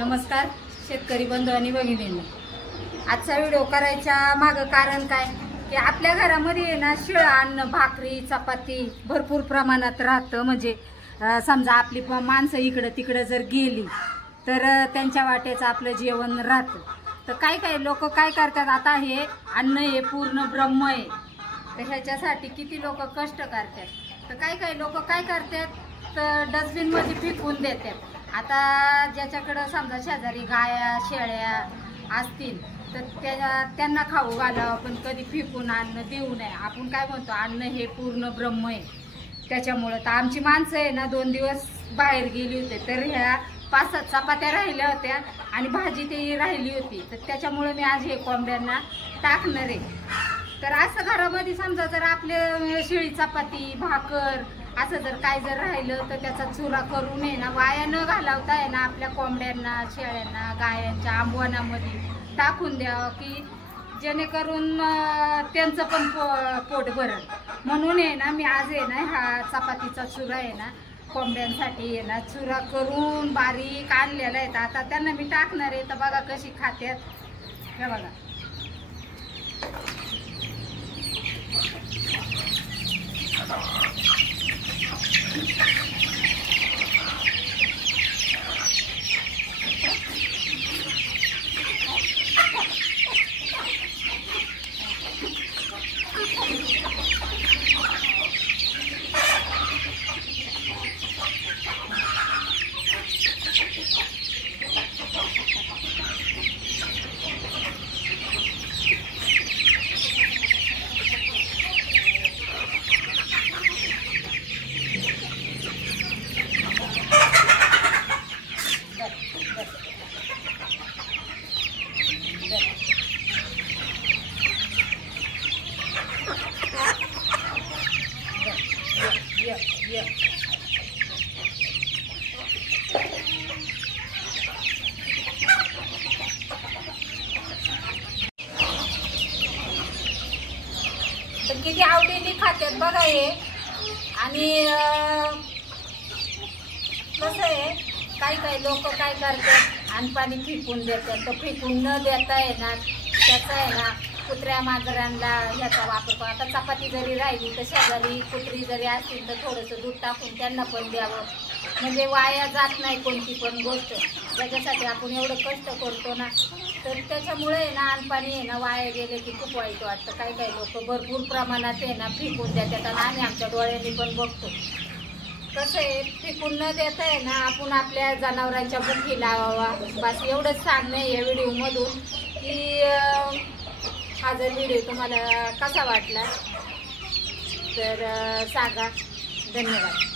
नमस्कार शेतकरी बंधू आणि भगिनींनो, आजचा व्हिडिओ करायच्या मागं कारण काय की आपल्या घरामध्ये आहे ना शिळ अन्न, भाकरी, चपाती भरपूर प्रमाणात राहतं। म्हणजे समजा आपली माणसं इकडं तिकडं जर गेली तर त्यांच्या वाटेचं आपलं जेवण राहतं। तर काही लोक काय करतात, आता हे अन्न हे पूर्ण ब्रह्म आहे, तर ह्याच्यासाठी किती लोक कष्ट करतात। तर काही लोक काय करतात तर डस्टबिन मध्ये फेकून देतात। आता ज्याच्याकडे समजा शेजारी गाया शेळ्या असतील तर त्यांना खाऊ घालावं, पण कधी फेकून अन्न देऊ नये। आपण काय म्हणतो, अन्न हे पूर्ण ब्रह्म आहे। त्याच्यामुळे तर आमची माणसं आहे ना 2 दिवस बाहेर गेली होते, तर ह्या 5-7 चपात्या राहिल्या होत्या आणि भाजी ते राहिली होती, तर त्याच्यामुळे मी आज हे कोंबड्यांना टाकणार आहे। तर असं घरामध्ये समजा जर आपले शिळी चपाती भाकर असं जर काय जर राहिलं तर त्याचा चुरा करू नये ना, वाया न घालवता आहे ना आपल्या कोंबड्यांना शेळ्यांना गायांच्या आंबवनामध्ये टाकून द्यावं, की जेणेकरून त्यांचं पण पोट भरल। म्हणून आहे ना मी आज आहे ना हा चपातीचा चुरा आहे ना कोंबड्यांसाठी आहे ना चुरा करून बारीक आणलेला आहे। आता त्यांना मी टाकणार आहे, तर बघा कशी खात्यात, हे बघा। तर किती आवडीने खात्यात बघा हे। आणि कसं आहे, काही लोक काय करतात अनपाणी फेकून देतात, तर फेकून न देता आहे ना त्याचा आहे ना कुत्र्या मांजरांना ह्याचा वापर करतो। आता चपाती जरी राहिली तर शेजारी कुत्री जरी असतील तर थोडंसं दूध टाकून त्यांना पण द्यावं, म्हणजे वाया जात नाही कोणती पण गोष्ट। ज्याच्यासाठी आपण एवढं कष्ट करतो ना, तर त्याच्यामुळे आहे ना अनपाणी आहे ना वाया गेले की खूप वाईट वाटतं। काही लोक भरपूर प्रमाणात आहे ना फेकून देतात आणि आम्ही आमच्या डोळ्यांनी पण बघतो। कसं आहे, फेकून न देता आहे ना आपण आपल्या जनावरांच्या बुकी लावावा, बस एवढंच सांगणं आहे या व्हिडिओमधून। की हा जर व्हिडिओ तुम्हाला कसा वाटला तर सांगा। धन्यवाद।